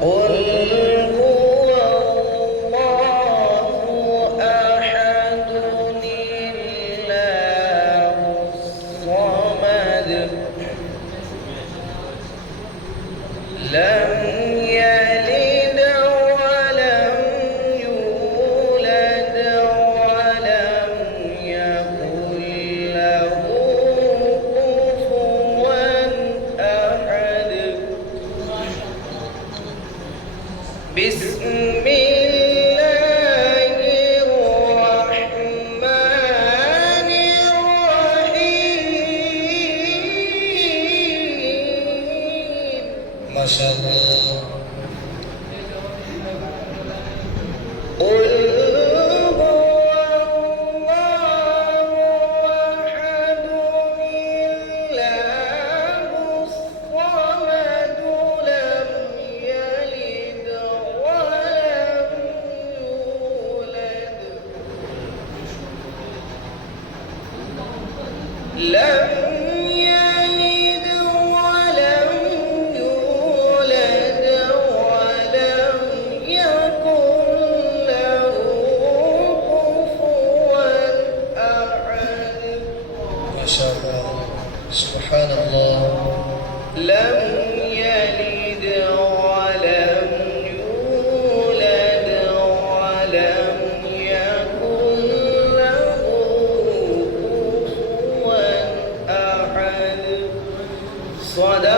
قل هو الله أحد الله الصمد لم يلد ولم يولد ولم يكن له كفوا أحد بسم الله الرحمن الرحيم ما شاء الله قل هو الله أحد الله الصمد لم يلد ولم يولد لم يلد ولم يولد ولم يكن له كفوا أحد ما شاء الله سبحان الله لم يلد ولم يولد ولم يكن له كفوا أحد صدق